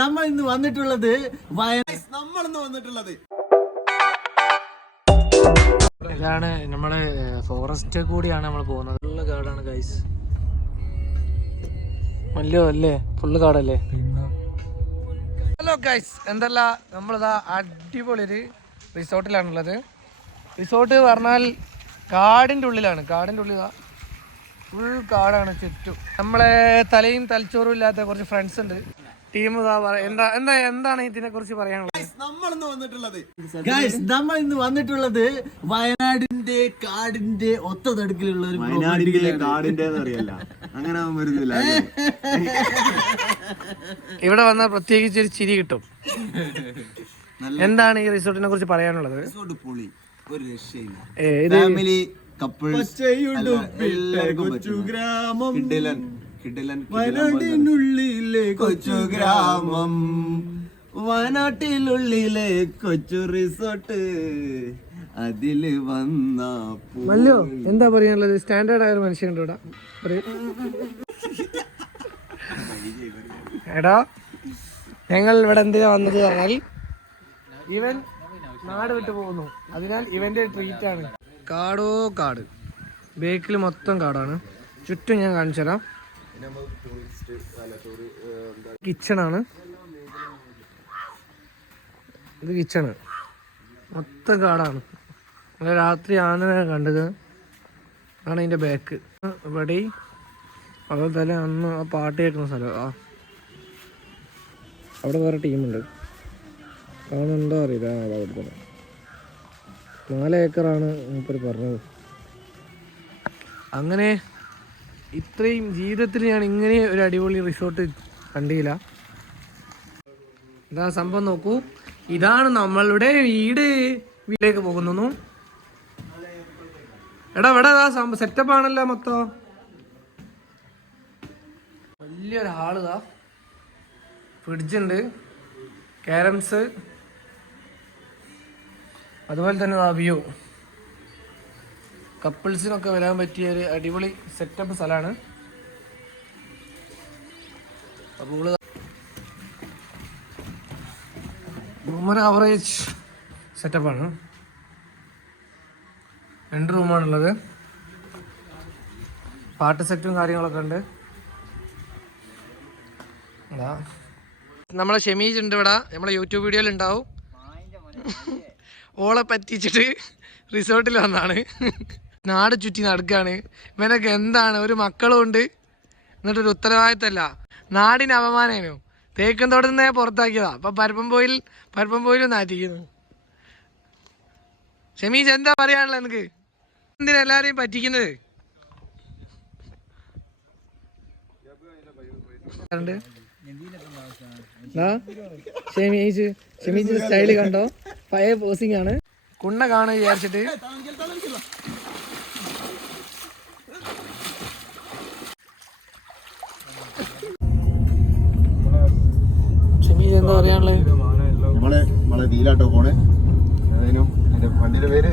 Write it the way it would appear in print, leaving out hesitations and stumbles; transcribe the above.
നമ്മൾ ഇന്ന് വന്നിട്ടുള്ളത് ഇതാണ് നമ്മളെ ഫോറസ്റ്റ് കൂടിയാണ് നമ്മൾ പോകുന്നത്. ഫുള്ള് കാടാണ് ഗൈസ്. മല്ലോ അല്ലേ, ഫുള്ള് കാടല്ലേ. ഹലോ ഗൈസ്, എന്തല്ല നമ്മളിതാ അടിപൊളി ഒരു റിസോർട്ടിലാണുള്ളത്. റിസോർട്ട് പറഞ്ഞാൽ കാടിൻ്റെ ഉള്ളിലാണ്. കാടിൻ്റെ ഉള്ളിലാ ഫുൾ കാടാണ് ചുറ്റും. നമ്മളെ തലയും തലച്ചോറും ഇല്ലാത്ത കുറച്ച് ഫ്രണ്ട്സ് ഉണ്ട്. ടീം എന്താണ് ഇതിനെ കുറിച്ച് പറയാനുള്ളത്? നമ്മൾ ഇന്ന് വന്നിട്ടുള്ളത് വയനാടിന്റെ കാടിന്റെ ഒത്തതടുക്കിലുള്ള ഒരു കാടിന്റെ അറിയല്ല, അങ്ങനെ വരുന്നില്ല. ഇവിടെ വന്നാൽ പ്രത്യേകിച്ച് ഒരു ചിരി കിട്ടും. എന്താണ് ഈ റിസോർട്ടിനെ കുറിച്ച് പറയാനുള്ളത്? ഒരു രക്ഷയില്ല. ഫാമിലി കപ്പിൾസ് വയനാട്ടിനുള്ളിലെ കൊച്ചു ഗ്രാമം, വയനാട്ടിലുള്ളിലെ കൊച്ചു റിസോർട്ട്, അതില് വന്ന മല്ലോ എന്താ പറയാനുള്ളത്? സ്റ്റാൻഡേർഡ് ആയ ഒരു മനുഷ്യനുണ്ട് ഇവിടെ. എടാ, ഞങ്ങൾ ഇവിടെ എന്തിനാ വന്നത് പറഞ്ഞാൽ ഇവൻ നാട് വിട്ടു പോകുന്നു. അതിനാൽ ഇവന്റെ ട്രീറ്റ് ആണ്. കാടോ കാട്, ബേക്കിൽ മൊത്തം കാടാണ്. ചുറ്റും ഞാൻ കാണിച്ചു തരാം. കിച്ചണാണ് ഇത്. കിച്ചണ് മൊത്തം കാടാണ്. രാത്രി ആനനെ കണ്ടത് ആണ് അതിൻ്റെ ബാക്ക്. ഇവിടെ അതുപോലെ തന്നെ അന്ന് ആ പാട്ട് കേൾക്കുന്ന സ്ഥലം. അവിടെ വേറെ ടീമുണ്ട്, കാണുന്നുണ്ടോ അറിയില്ല. അവിടെ തന്നെ 4 ഏക്കറാണ് മൂപ്പര് പറഞ്ഞത്. അങ്ങനെ ഇത്രയും ജീവിതത്തിൽ ഞാൻ ഇങ്ങനെ ഒരു അടിപൊളി റിസോർട്ട് കണ്ടില്ല. ഇതാ സംഭവം നോക്കൂ. ഇതാണ് നമ്മളുടെ വീട്ടിലേക്ക് പോകുന്നു. എടാ ഇവിടെ സെറ്റപ്പ് ആണല്ലോ മൊത്തം. വലിയൊരു ഹാളിതാ, ഫ്രിഡ്ജുണ്ട്, ക്യാരംസ്, അതുപോലെ തന്നെ വ്യൂ. കപ്പിൾസിനൊക്കെ വരാൻ പറ്റിയ ഒരു അടിപൊളി സെറ്റപ്പ് സ്ഥലമാണ്. അപ്പോൾ റൂമൊരു ആവറേജ് സെറ്റപ്പാണ്. 2 റൂമാണുള്ളത്. പാട്ട് സെറ്റും കാര്യങ്ങളൊക്കെ ഉണ്ട്. അതാ നമ്മളെ ഷെമീജ് ഉണ്ട് ഇവിടെ, നമ്മളെ യൂട്യൂബ് വീഡിയോയിൽ ഉണ്ടാവും. ഓളെ പറ്റിച്ചിട്ട് റിസോർട്ടിൽ വന്നാണ്. നാട് ചുറ്റി നടക്കുകയാണ്. ഇവനൊക്കെ എന്താണ്, ഒരു മക്കളും ഉണ്ട്, എന്നിട്ടൊരു ഉത്തരവാദിത്തമല്ല. നാടിന് അപമാനമായിരുന്നു. തേക്കും തോട്ടത്തിനെ പുറത്താക്കിയതാ. അപ്പം പരപ്പംപോയിലും നാറ്റിക്കുന്നു. ഷമീജ് എന്താ പറയാനുള്ളത് എനിക്ക്? എന്തിനാ എല്ലാവരെയും പറ്റിക്കുന്നത്? ഷമീജ് സ്റ്റൈല് കണ്ടോ? പഴയ പോസിംഗ് ആണ്. കുണ്ണ കാണുക വിചാരിച്ചിട്ട് ഷമീജ് എന്താ പറയാനുള്ളത്? നമ്മളെ വീലാട്ടോ പോണേ. അതിനും വണ്ടിയുടെ പേര്